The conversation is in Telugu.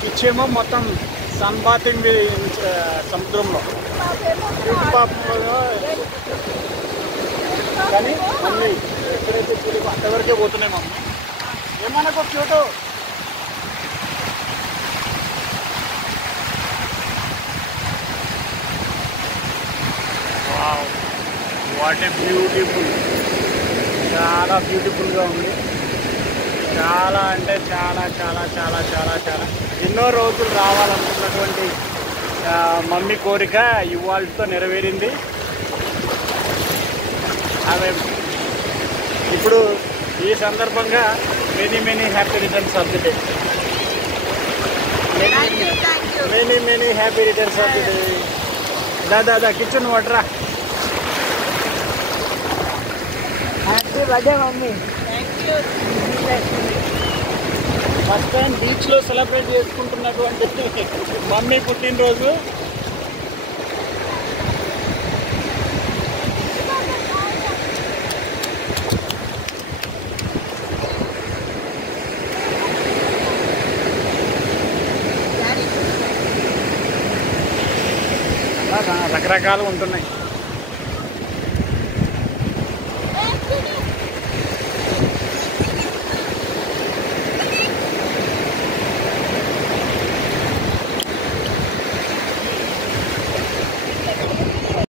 కిచ్చేమో మొత్తం సన్ బాతింగ్ సముద్రంలో కానీ మమ్మీ ఎక్కడైతే చూడకు అంతవరకే పోతున్నాయి మమ్మీ ఏమనకు cute wow what a beautiful చాలా బ్యూటిఫుల్గా ఉంది చాలా అంటే చాలా చాలా చాలా చాలా చాలా ఎన్నో రోజులు రావాలనుకున్నటువంటి మమ్మీ కోరిక ఇవాళతో నెరవేరింది ఆమె ఇప్పుడు ఈ సందర్భంగా many happy returns of the day many happy returns of the day దాదా కిచెన్ వాటరా happy birthday mummy first time బీచ్లో సెలబ్రేట్ చేసుకుంటున్నటువంటి మమ్మీ పుట్టినరోజు రకరకాలు ఉంటున్నాయి